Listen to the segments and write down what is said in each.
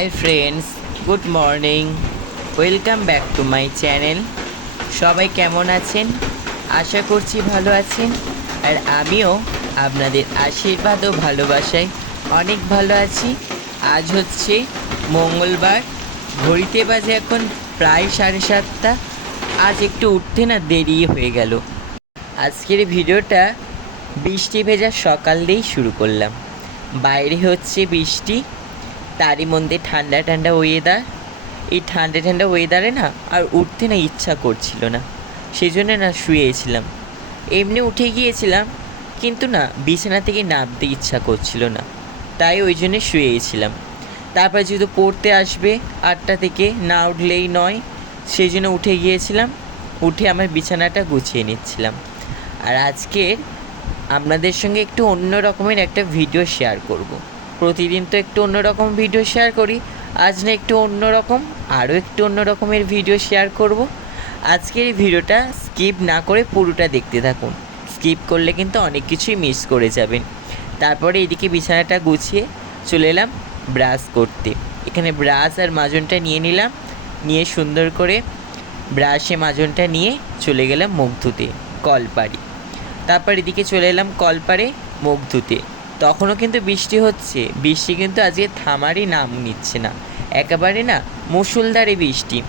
Hi friends good morning welcome back to my channel সবাই কেমন আছেন? আশা করছি ভালো আছেন। আর আমিও আপনাদের আশীর্বাদ ও ভালোবাসায় অনেক ভালো আছি। আজ হচ্ছে মঙ্গলবার। ঘড়িতে বাজে এখন প্রায় সাড়ে সাতটা। আজ একটু উঠতে না দেরি হয়ে গেল। আজকের ভিডিওটা বৃষ্টি ভেজা সকাল দিয়েই শুরু করলাম। বাইরে হচ্ছে বৃষ্টি। তারই মধ্যে ঠান্ডা ঠান্ডা ওয়েদার এই ঠান্ডা ঠান্ডা ওয়েদারে না আর উঠতে না ইচ্ছা করছিল না। সেই জন্য না শুয়েছিলাম। এমনি উঠে গিয়েছিলাম, কিন্তু না বিছানা থেকে নামতে ইচ্ছা করছিল না। তাই ওই জন্য শুয়েছিলাম। তারপর যেহেতু পড়তে আসবে আটটা থেকে, না উঠলেই নয় সেই জন্য উঠে গিয়েছিলাম, উঠে আমার বিছানাটা গুছিয়ে নিচ্ছিলাম। আর আজকের আপনাদের সঙ্গে একটু অন্য রকমের একটা ভিডিও শেয়ার করব। প্রতিদিন তো একটু অন্য রকম ভিডিও শেয়ার করি। আজ না একটু অন্য রকম আরও একটু অন্য রকমের ভিডিও শেয়ার করব। আজকের এই ভিডিওটা স্কিপ না করে পুরোটা দেখতে থাকুন। স্কিপ করলে কিন্তু অনেক কিছুই মিস করে যাবেন। তারপরে এদিকে বিছানাটা গুছিয়ে চলে এলাম ব্রাশ করতে। এখানে ব্রাশ আর মাজনটা নিয়ে নিলাম, নিয়ে সুন্দর করে ব্রাশে মাজনটা নিয়ে চলে গেলাম মুখ ধুতে, কলপাড়ি। তারপর এদিকে চলে এলাম কলপারে মুখ ধুতে। তখনও কিন্তু বৃষ্টি হচ্ছে। বৃষ্টি কিন্তু আজকে থামারই নাম নিচ্ছে না। একেবারে না মুসুলধারে বৃষ্টি।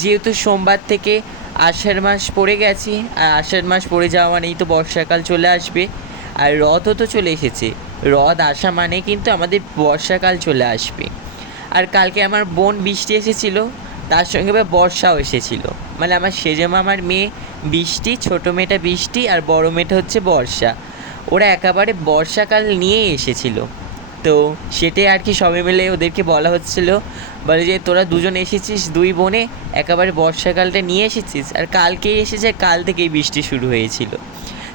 যেহেতু সোমবার থেকে আষাঢ় মাস পড়ে গেছে, আর আষাঢ় মাস পড়ে যাওয়া মানেই তো বর্ষাকাল চলে আসবে, আর রথও তো চলে এসেছে। রথ আসা মানে কিন্তু আমাদের বর্ষাকাল চলে আসবে। আর কালকে আমার বোন বৃষ্টি এসেছিল, তার সঙ্গে বর্ষাও এসেছিল। মানে আমার সেজমা আমার মেয়ে বৃষ্টি, ছোটো মেয়েটা বৃষ্টি, আর বড় মেয়েটা হচ্ছে বর্ষা। ওরা একেবারে বর্ষাকাল নিয়েই এসেছিল। তো সেটাই আর কি সবাই মিলে ওদেরকে বলা হচ্ছিল, বলে যে তোরা দুজন এসেছিস, দুই বোনে একেবারে বর্ষাকালটা নিয়ে এসেছিস, আর কালকেই এসেছে, কাল থেকেই বৃষ্টি শুরু হয়েছিল।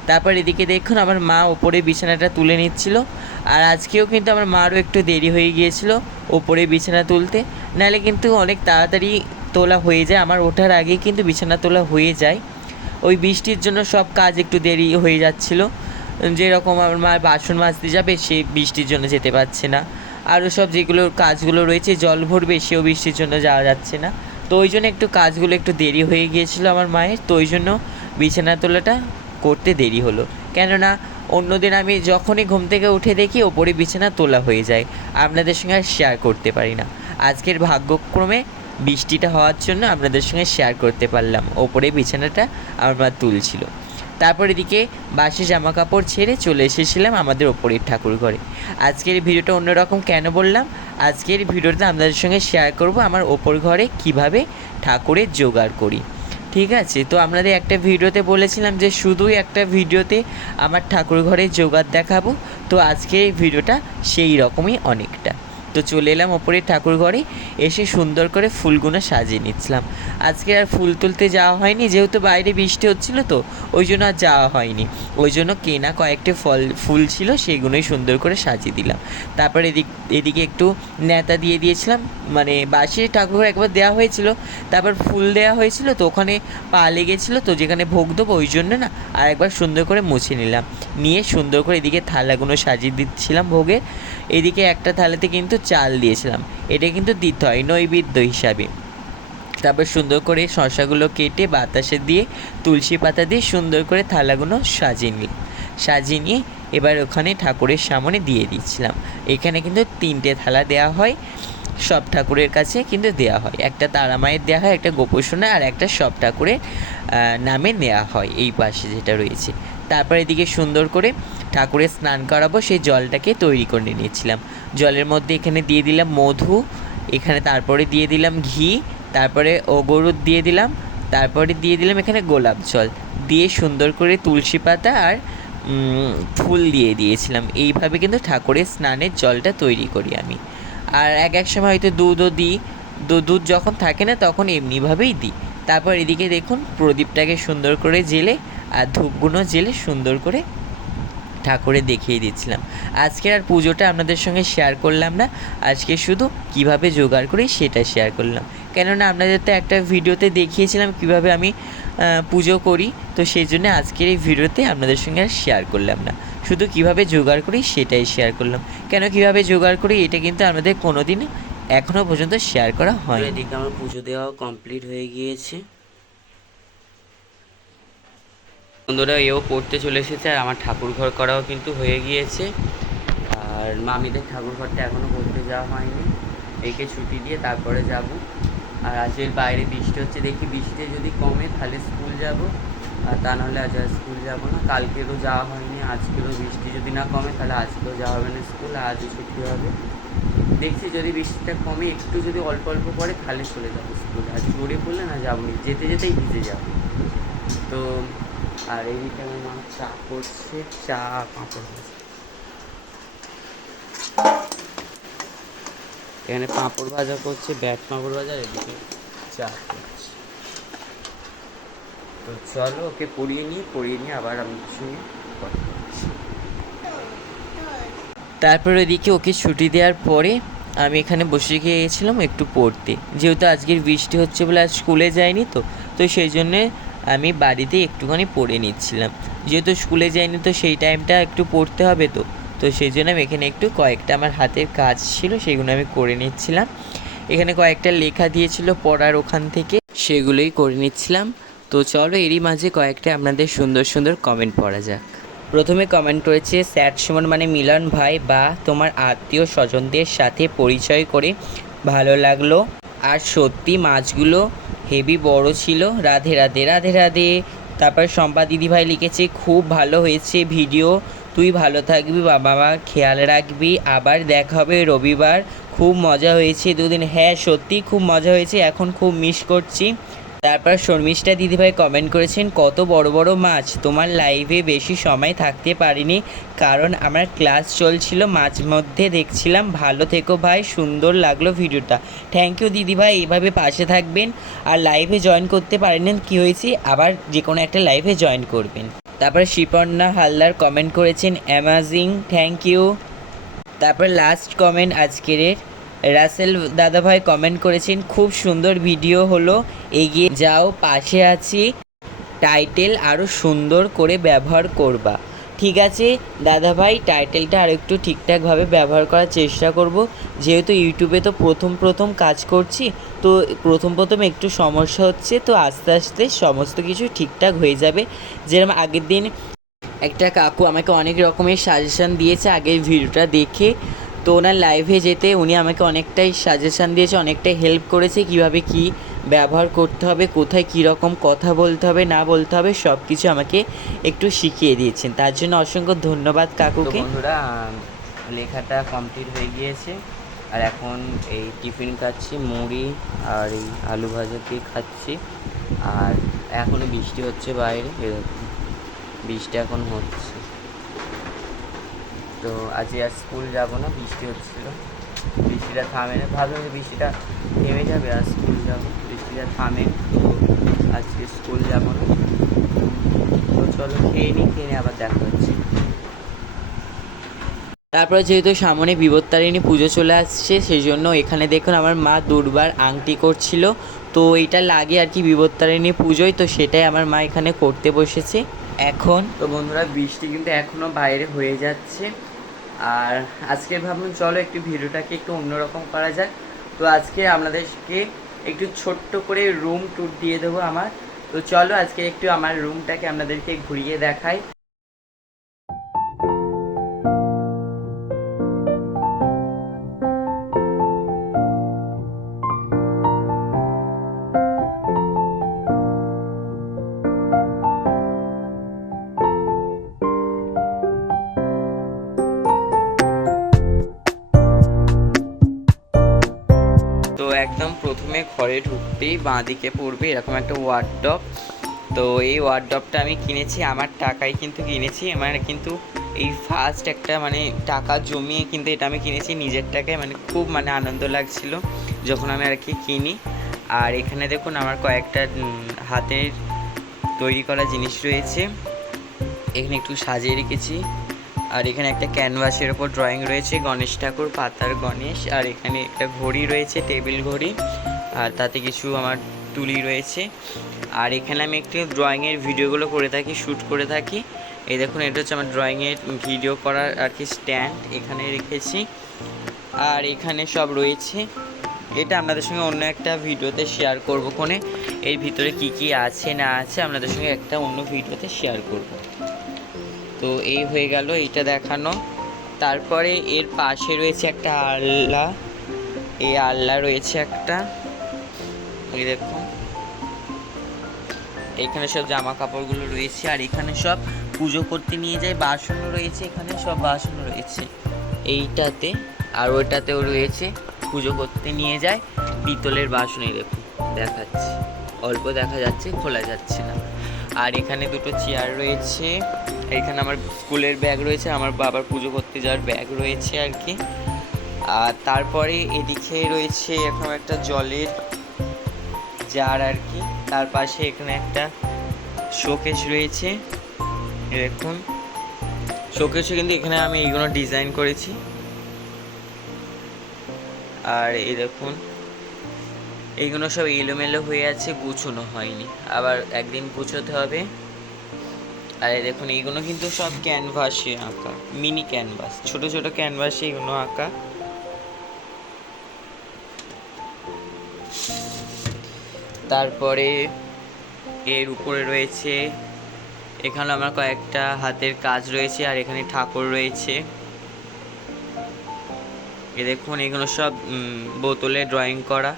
তারপর এদিকে দেখুন আমার মা ওপরে বিছানাটা তুলে নিচ্ছিল, আর আজকেও কিন্তু আমার মারও একটু দেরি হয়ে গিয়েছিল ওপরে বিছানা তুলতে। নাহলে কিন্তু অনেক তাড়াতাড়ি তোলা হয়ে যায়, আমার ওঠার আগেই কিন্তু বিছানা তোলা হয়ে যায়। ওই বৃষ্টির জন্য সব কাজ একটু দেরি হয়ে যাচ্ছিল। যেরকম আমার মা বাসন মাজতে যাবে, সে বৃষ্টির জন্য যেতে পারছে না। আরও সব যেগুলো কাজগুলো রয়েছে, জল ভরবে, সেও বৃষ্টির জন্য যাওয়া যাচ্ছে না। তো ওই জন্য একটু কাজগুলো একটু দেরি হয়ে গিয়েছিল আমার মায়ের, তো ওই জন্য বিছানা তোলাটা করতে দেরি হলো। কেননা অন্যদিন আমি যখনই ঘুম থেকে উঠে দেখি ওপরে বিছানা তোলা হয়ে যায়, আপনাদের সঙ্গে আর শেয়ার করতে পারি না। আজকের ভাগ্যক্রমে বৃষ্টিটা হওয়ার জন্য আপনাদের সঙ্গে শেয়ার করতে পারলাম। ওপরে বিছানাটা আমার মা তুলছিল। তারপর এদিকে বাসে জামা কাপড় ছেড়ে চলে এসেছিলাম আমাদের ওপরের ঠাকুর ঘরে। আজকের ভিডিওটা অন্যরকম কেন বললাম? আজকের ভিডিওটা আপনাদের সঙ্গে শেয়ার করব আমার ওপর ঘরে কীভাবে ঠাকুরের জোগাড় করি। ঠিক আছে? তো আপনাদের একটা ভিডিওতে বলেছিলাম যে শুধুই একটা ভিডিওতে আমার ঠাকুর ঘরের জোগাড় দেখাবো। তো আজকে এই ভিডিওটা সেই রকমই অনেকটা। তো চলে এলাম ওপরে ঠাকুর ঘরে, এসে সুন্দর করে ফুলগুলো সাজিয়ে নিচ্ছিলাম। আজকে আর ফুল তুলতে যাওয়া হয়নি, যেহেতু বাইরে বৃষ্টি হচ্ছিল তো, ওই জন্য আর যাওয়া হয়নি। ওই জন্য কেনা কয়েকটি ফল, ফুল ছিল, সেগুলোই সুন্দর করে সাজিয়ে দিলাম। তারপর এদিক, এদিকে একটু নেতা দিয়ে দিয়েছিলাম মানে বাসি ঠাকুর একবার দেওয়া হয়েছিল, তারপর ফুল দেওয়া হয়েছিল, তো ওখানে পা লেগেছিলো, তো যেখানে ভোগ দেবো ওই জন্য না আর একবার সুন্দর করে মুছে নিলাম। নিয়ে সুন্দর করে এদিকে থালাগুলো সাজিয়ে দিচ্ছিলাম ভোগের। এদিকে একটা থালাতে কিন্তু চাল দিয়েছিলাম। এটা কিন্তু দিতে হয় নৈবেদ্য হিসাবে। তারপর সুন্দর করে শশাগুলো কেটে বাতাসে দিয়ে তুলসী পাতা দিয়ে সুন্দর করে থালাগুলো সাজিয়ে নিই। সাজিয়ে নিয়ে এবার ওখানে ঠাকুরের সামনে দিয়ে দিচ্ছিলাম। এখানে কিন্তু তিনটে থালা দেওয়া হয়, সব ঠাকুরের কাছে কিন্তু দেওয়া হয়। একটা তারা মায়ের দেওয়া হয়, একটা গোপোষণা আর একটা সব ঠাকুরের নামে নেওয়া হয়, এই পাশে যেটা রয়েছে। তারপর এদিকে সুন্দর করে ঠাকুরের স্নান করাবো, সেই জলটাকে তৈরি করে নিয়েছিলাম। জলের মধ্যে এখানে দিয়ে দিলাম মধু, এখানে তারপরে দিয়ে দিলাম ঘি, তারপরে অগরুদ দিয়ে দিলাম, তারপরে দিয়ে দিলাম এখানে গোলাপ জল। দিয়ে সুন্দর করে তুলসী পাতা আর ফুল দিয়ে দিয়েছিলাম। এইভাবে কিন্তু ঠাকুরের স্নানের জলটা তৈরি করি আমি। আর এক এক সময় হয়তো দুধও দিই। দুধ যখন থাকে না তখন এমনিভাবেই দিই। তারপর এদিকে দেখুন, প্রদীপটাকে সুন্দর করে জেলে আর ধূপগুলো জেলে সুন্দর করে ঠাকুরে দেখিয়ে দিচ্ছিলাম। আজকের আর পুজোটা আপনাদের সঙ্গে শেয়ার করলাম না। আজকে শুধু কীভাবে জোগাড় করি সেটা শেয়ার করলাম। কেননা আপনাদের তো একটা ভিডিওতে দেখিয়েছিলাম কীভাবে আমি পুজো করি। তো সেই জন্য আজকের এই ভিডিওতে আপনাদের সঙ্গে আর শেয়ার করলাম না। শুধু কীভাবে জোগাড় করি সেটাই শেয়ার করলাম। কেন কীভাবে জোগাড় করি এটা কিন্তু আমাদের কোনো দিন এখনও পর্যন্ত শেয়ার করা হয় এদিকে আমার পুজো দেওয়া কমপ্লিট হয়ে গিয়েছে। বন্ধুরা, এও পড়তে চলে এসেছে আর আমার ঠাকুর ঘর করাও কিন্তু হয়ে গিয়েছে। আর মামিদের ঠাকুর ঘরটা এখনও করতে যাওয়া হয়নি। একে ছুটি দিয়ে তারপরে যাব। আর আজকের বাইরে বৃষ্টি হচ্ছে, দেখি বৃষ্টি যদি কমে তাহলে স্কুল যাব। আর তা নাহলে আজ আর স্কুল যাব না। কালকেরও যাওয়া হয়নি, আজকেরও বৃষ্টি যদি না কমে তাহলে আজকেও যাওয়া হবে না স্কুল, আর আজও ছুটি হবে। দেখছি যদি বৃষ্টিটা কমে, একটু যদি অল্প অল্প পড়ে তাহলে চলে যাব স্কুলে। আর জোরে পড়লে না যাব যেতে যেতেই ভিজে যাব। তো আর এইদিকে আমার মা চা করছে, চা পাঁপড় এখানে পাঁপড় ভাজা করছে, ব্যাট পাঁপড় ভাজা, এদিকে চা করছে। তো চলো, ওকে পড়িয়ে নিই পড়িয়ে নিয়ে আবার আমি বলছি। তারপর ওইদিকে ওকে ছুটি দেওয়ার পরে আমি এখানে বসে গিয়েছিলাম একটু পড়তে। যেহেতু আজকের বৃষ্টি হচ্ছে বলে আজ স্কুলে যাইনি তো তো সেই জন্যে আমি বাড়িতে একটুখানি পড়ে নিচ্ছিলাম। যেহেতু স্কুলে যাইনি তো সেই টাইমটা একটু পড়তে হবে তো। তো সেই জন্য আমি এখানে একটু কয়েকটা আমার হাতের কাজ ছিল সেগুলো আমি করে নিচ্ছিলাম। এখানে কয়েকটা লেখা দিয়েছিল পড়ার ওখান থেকে, সেগুলোই করে নিচ্ছিলাম। তো চলো এরই মাঝে কয়েকটা আপনাদের সুন্দর সুন্দর কমেন্ট পড়া যাক। প্রথমে কমেন্ট করেছে স্যাট সুমন মানে মিলন ভাই বা তোমার আত্মীয় স্বজনদের সাথে পরিচয় করে ভালো লাগল। আর সত্যি মাছগুলো হেভি বড় ছিল। রাধে রাধে রাধে রাধে। তারপর শম্পা দিদিভাই লিখেছে, খুব ভালো হয়েছে ভিডিও। তুই ভালো থাকবি, বাবা মা খেয়াল রাখবি। আবার দেখা হবে রবিবার। খুব মজা হয়েছে দুদিন। হ্যাঁ সত্যি খুব মজা হয়েছে। এখন খুব মিস করছি। তারপর শর্মিষ্ঠা দিদিভাই কমেন্ট করেছেন, কত বড় বড় মাছ, তোমার লাইভে বেশি সময় থাকতে পারিনি। কারণ আমার ক্লাস চলছিল, মাঝ মধ্যে দেখছিলাম, ভালো থেকো ভাই, সুন্দর লাগল ভিডিওটা। থ্যাংক ইউ দিদিভাই, এইভাবে পাশে থাকবেন। আর লাইভে জয়েন করতে পারেন কি হয়েছে? আবার যে কোনো একটা লাইভে জয়েন করবেন। তারপর শিপর্ণা হালদার কমেন্ট করেছেন অ্যামাজিং থ্যাংক ইউ তারপর লাস্ট কমেন্ট আজকের রাসেল দাদাভাই কমেন্ট করেছেন, খুব সুন্দর ভিডিও হলো, এগিয়ে যাও, পাশে আছি। টাইটেল আরও সুন্দর করে ব্যবহার করবা। ঠিক আছে, দাদাভাই টাইটেলটা আর একটু ঠিকঠাকভাবে ব্যবহার করার চেষ্টা করব। যেহেতু ইউটিউবে তো প্রথম প্রথম কাজ করছি, তো প্রথম প্রথম একটু সমস্যা হচ্ছে, তো আস্তে আস্তে সমস্ত কিছু ঠিকঠাক হয়ে যাবে। যেরকম আগের দিন একটা কাকু আমাকে অনেক রকমের সাজেশান দিয়েছে, আগের ভিডিওটা দেখে। তো ওনার লাইভে যেতে উনি আমাকে অনেকটাই সাজেশান দিয়েছে অনেকটাই হেল্প করেছে কীভাবে কি ব্যবহার করতে হবে কোথায় কী রকম কথা বলতে হবে না বলতে হবে সব কিছু আমাকে একটু শিখিয়ে দিয়েছেন। তার জন্য অসংখ্য ধন্যবাদ কাকুকে। বন্ধুরা লেখাটা কমপ্লিট হয়ে গিয়েছে। আর এখন এই টিফিন খাচ্ছি মুড়ি আর এই আলু ভাজা দিয়ে খাচ্ছি। আর এখনও বৃষ্টি হচ্ছে বাইরে বৃষ্টি এখন হচ্ছে। তো আজকে আর স্কুল যাব না, বৃষ্টি হচ্ছিল। বৃষ্টিটা থামে না ভাবলাম যে বৃষ্টিটা থেমে যাবে আর স্কুল যাব। বৃষ্টিটা থামে, তো আজকে স্কুল যাব না। তো চলো খেয়ে নিই, খেয়ে নিয়ে আবার দেখা হচ্ছে। তারপরে যেহেতু সামনে বিপত্তারিণী পুজো চলে আসছে, সেই জন্য এখানে দেখুন আমার মা দুর্বার আংটি করছিল। তো এটা লাগে আর কি বিপত্তারিণী পুজোয়, তো সেটাই আমার মা এখানে করতে বসেছে। এখন তো বন্ধুরা, বৃষ্টি কিন্তু এখনও বাইরে হয়ে যাচ্ছে। আর আজকে ভাবলাম চলো একটু ভিডিওটাকে একটু অন্যরকম করা যাক। তো আজকে আপনাদেরকে একটু ছোট্ট করে রুম ট্যুর দিয়ে দেবো আমার। তো চলো আজকে একটু আমার রুমটাকে আপনাদেরকে ঘুরিয়ে দেখাই। ঘরে ঢুকতেই বাঁদিকে পড়বে, এরকম একটা ওয়ার্ডব তো এই ওয়ার্ডবটা আমি কিনেছি, আমার টাকায় কিন্তু কিনেছি। আমার কিন্তু এই ফার্স্ট একটা মানে টাকা জমিয়ে কিন্তু এটা আমি কিনেছি নিজের টাকায় মানে খুব মানে আনন্দ লাগছিল যখন আমি আর কি কিনি। আর এখানে দেখুন আমার কয়েকটা হাতের তৈরি করা জিনিস রয়েছে। এখানে একটু সাজিয়ে রেখেছি। আর এখানে একটা ক্যানভাসের ওপর ড্রয়িং রয়েছে, গণেশ ঠাকুর, পাতার গণেশ। আর এখানে একটা ঘড়ি রয়েছে টেবিল ঘড়ি। আর তাতে কিছু আমার তুলি রয়েছে। আর এখানে আমি একটু ড্রয়িংয়ের ভিডিওগুলো করে থাকি শ্যুট করে থাকি। এই দেখুন, এটা হচ্ছে আমার ড্রয়িংয়ের ভিডিও করার আর কি স্ট্যান্ড এখানে রেখেছি। আর এখানে সব রয়েছে। এটা আপনাদের সঙ্গে অন্য একটা ভিডিওতে শেয়ার করব কোনে। এর ভিতরে কি কি আছে, না আছে, আপনাদের সঙ্গে একটা অন্য ভিডিওতে শেয়ার করব। তো এই হয়ে গেল এটা দেখানো। তারপরে এর পাশে রয়েছে একটা আল্লাহ এই আল্লাহ রয়েছে একটা। এই দেখুন এখানে সব জামা কাপড়গুলো রয়েছে, আর এখানে সব পুজো করতে নিয়ে যায়, বাসনও রয়েছে, এখানে সব বাসনও রয়েছে। এইটাতে আর ওইটাতেও রয়েছে, পুজো করতে নিয়ে যায়, পিতলের বাসন, এই দেখুন দেখাচ্ছি। অল্প দেখা যাচ্ছে, খোলা যাচ্ছে না। আর এখানে দুটো চেয়ার রয়েছে এখানে আমার স্কুলের ব্যাগ রয়েছে, আমার বাবার পুজো করতে যাওয়ার ব্যাগ রয়েছে আর কি। আর তারপরে এদিকে রয়েছে এখন একটা জলের জার আর কি। তার পাশে এখানে একটা শোকেস রয়েছে। দেখুন। শোকেসে কিন্তু এখানে আমি এইগুলো ডিজাইন করেছি। আর এই দেখুন, এইগুলো সব এলোমেলো হয়ে আছে, গুছানো হয়নি। আবার একদিন গুছোতে হবে। আর দেখুন, এইগুলো কিন্তু সব ক্যানভাসে আঁকা মিনি ক্যানভাস ছোট ছোট ক্যানভাসে এগুলো আঁকা। তারপরে এর উপরে রয়েছে এখানে আমার কয়েকটা হাতের কাজ রয়েছে আর এখানে ঠাকুর রয়েছে। এ দেখুন, এগুলো সব বোতলে ড্রয়িং করা,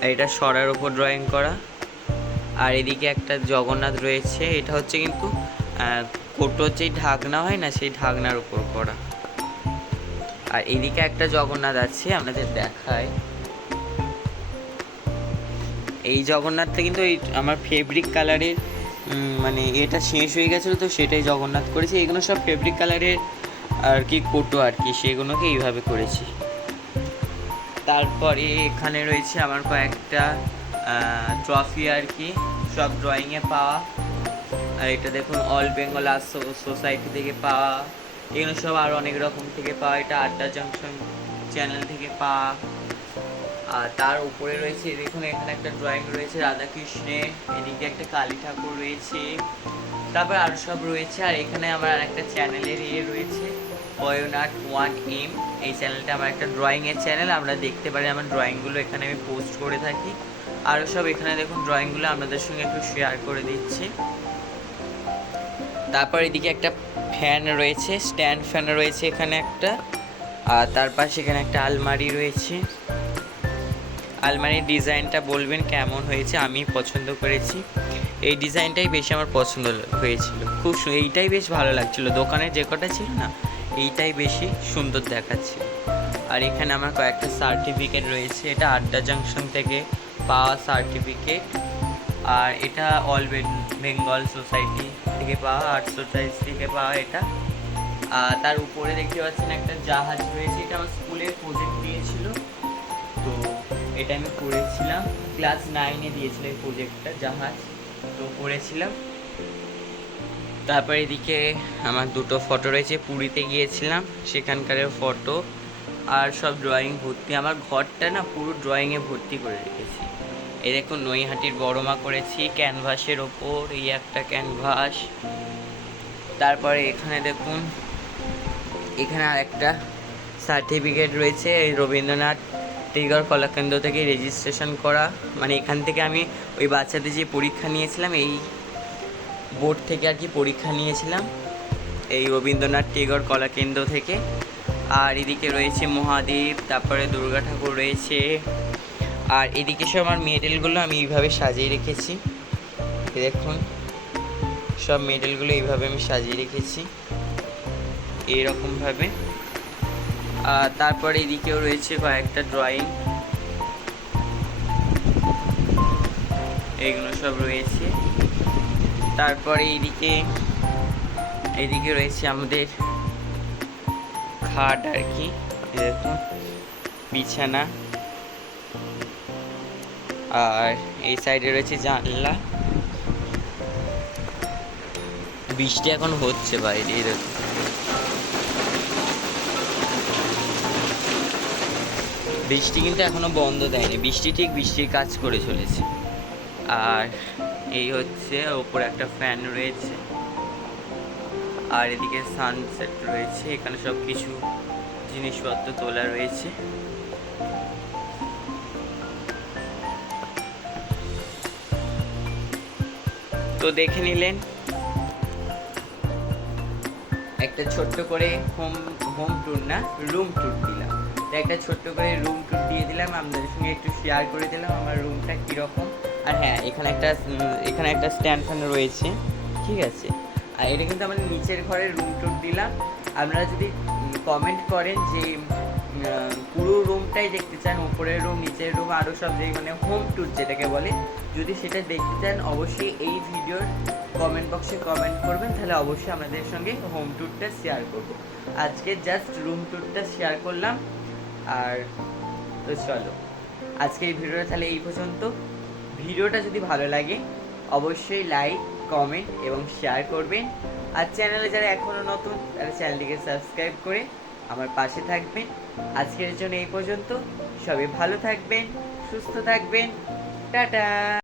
আর এটা সরার ওপর ড্রয়িং করা। আর এদিকে একটা জগন্নাথ রয়েছে, এটা হচ্ছে কিন্তু কোটোর যেই ঢাকনা হয় না, সেই ঢাকনার উপর করা। আর এদিকে একটা জগন্নাথ আছে আপনাদের দেখায় এই জগন্নাথটা কিন্তু এই আমার ফেব্রিক কালারের মানে এটা শেষ হয়ে গেছিল তো সেটাই জগন্নাথ করেছি। এগুলো সব ফেব্রিক কালারের আর কি কোটো আর কি, সেগুলোকে এইভাবে করেছি। তারপরে এখানে রয়েছে আমার কয়েকটা ট্রফি আর কি, সব ড্রয়িংয়ে পাওয়া। আর এটা দেখুন অল বেঙ্গল আর্ট সোসাইটি থেকে পাওয়া। এগুলো সব আর অনেক রকম থেকে পাওয়া। এটা আড্ডা জংশন চ্যানেল থেকে পাওয়া। আর তার উপরে রয়েছে, দেখুন, এখানে একটা ড্রয়িং রয়েছে রাধাকৃষ্ণের এদিকে একটা কালী ঠাকুর রয়েছে, তারপর আরও সব রয়েছে, আর এখানে আমার আর একটা চ্যানেলের ইয়ে রয়েছে পয়নাট ওয়ান এম এই চ্যানেলটা আমার একটা ড্রয়িংয়ের চ্যানেল আমরা দেখতে পারি আমার ড্রয়িংগুলো এখানে আমি পোস্ট করে থাকি আরও সব এখানে দেখুন ড্রয়িংগুলো আপনাদের সঙ্গে একটু শেয়ার করে দিচ্ছি, তারপর এদিকে একটা ফ্যান রয়েছে স্ট্যান্ড ফ্যান রয়েছে এখানে একটা, আর তার পাশে এখানে একটা আলমারি রয়েছে। আলমারির ডিজাইনটা বলবেন কেমন হয়েছে, আমি পছন্দ করেছি। এই ডিজাইনটাই বেশি আমার পছন্দ হয়েছিল। খুব এইটাই বেশ ভালো লাগছিল। দোকানে যে কটা ছিল না, এইটাই বেশি সুন্দর দেখাচ্ছে। আর এখানে আমার কয়েকটা সার্টিফিকেট রয়েছে। এটা আড্ডা জাংশন থেকে পাওয়া সার্টিফিকেট আর এটা অল বেঙ্গল সোসাইটি থেকে পাওয়া আর্ট সোসাইটি থেকে পাওয়া এটা। আর তার উপরে দেখতে পাচ্ছেন একটা জাহাজ রয়েছে। এটা আমার স্কুলের প্রজেক্ট দিয়েছিল এটা আমি করেছিলাম ক্লাস নাইনে দিয়েছিল এই প্রজেক্টটা জাহাজ। তো করেছিলাম। তারপর এদিকে আমার দুটো ফটো রয়েছে, পুরীতে গিয়েছিলাম সেখানকার ফটো আর সব ড্রয়িং ভর্তি। আমার ঘরটা না পুরো ড্রয়িংয়ে ভর্তি করে রেখেছি। এই দেখুন, নৈহাটির বড়মা করেছি ক্যানভাসের ওপর, এই একটা ক্যানভাস তারপরে এখানে দেখুন, এখানে আর একটা সার্টিফিকেট রয়েছে, এই রবীন্দ্রনাথ টিগর কলাকেন্দ্র থেকে রেজিস্ট্রেশন করা। মানে এখান থেকে আমি ওই বাচ্চাদের যে পরীক্ষা নিয়েছিলাম, এই বোর্ড থেকে আর কি পরীক্ষা নিয়েছিলাম। এই রবীন্দ্রনাথ টেগর কলাকেন্দ্র থেকে। আর এদিকে রয়েছে মহাদেব, তারপরে দুর্গা ঠাকুর রয়েছে। আর এদিকে সব আমার মেডেলগুলো আমি এইভাবে সাজিয়ে রেখেছি। দেখুন, সব মেডেলগুলো এইভাবে আমি সাজিয়ে রেখেছি। এইরকমভাবে। আর তারপরে এদিকেও রয়েছে কয়েকটা ড্রয়িং এইগুলো সব রয়েছে। তারপরে এদিকে এদিকে রয়েছে আমাদের খাট আর কি। দেখুন, বিছানা। আর এই সাইডে রয়েছে জানলা। বৃষ্টি এখন হচ্ছে বাইরে দেখুন। বৃষ্টি কিন্তু এখনও বন্ধ দেয়নি। বৃষ্টি ঠিক বৃষ্টির কাজ করে চলেছে। আর এই হচ্ছে ওপরে একটা ফ্যান রয়েছে। আর এদিকে সানসেট রয়েছে। এখানে সব কিছু জিনিসপত্র তোলা রয়েছে। তো দেখে নিলেন, একটা ছোট্ট করে হোম হোম ট্যুর না রুম ট্যুর দিলাম। একটা ছোট্ট করে রুম ট্যুর দিয়ে দিলাম। আপনাদের সঙ্গে একটু শেয়ার করে দিলাম আমার রুমটা কীরকম। আর হ্যাঁ এখানে একটা এখানে একটা স্ট্যান্ড ফ্যান রয়েছে। ঠিক আছে? আর এটা কিন্তু আমাদের নিচের ঘরের রুম ট্যুর দিলাম। আপনারা যদি কমেন্ট করেন যে পুরো রুমটাই দেখতে চান উপরের রুম নিচের রুম আরও সব যে মানে হোম ট্যুর যেটাকে বলে, যদি সেটা দেখতে চান, অবশ্যই এই ভিডিওর কমেন্ট বক্সে কমেন্ট করবেন। তাহলে অবশ্যই আমাদের সঙ্গে হোম ট্যুরটা শেয়ার করব। আজকে জাস্ট রুম ট্যুরটা শেয়ার করলাম। আর তো চলো আজকে এই ভিডিওটা তাহলে এই পর্যন্ত। ভিডিওটা যদি ভালো লাগে, অবশ্যই লাইক কমেন্ট এবং শেয়ার করবেন। আর চ্যানেলে যারা এখনও নতুন, তারা চ্যানেলটিকে সাবস্ক্রাইব করে আমার পাশে থাকবেন। আজকের জন্য এই পর্যন্ত। সবাই ভালো থাকবেন, সুস্থ থাকবেন। টাটা!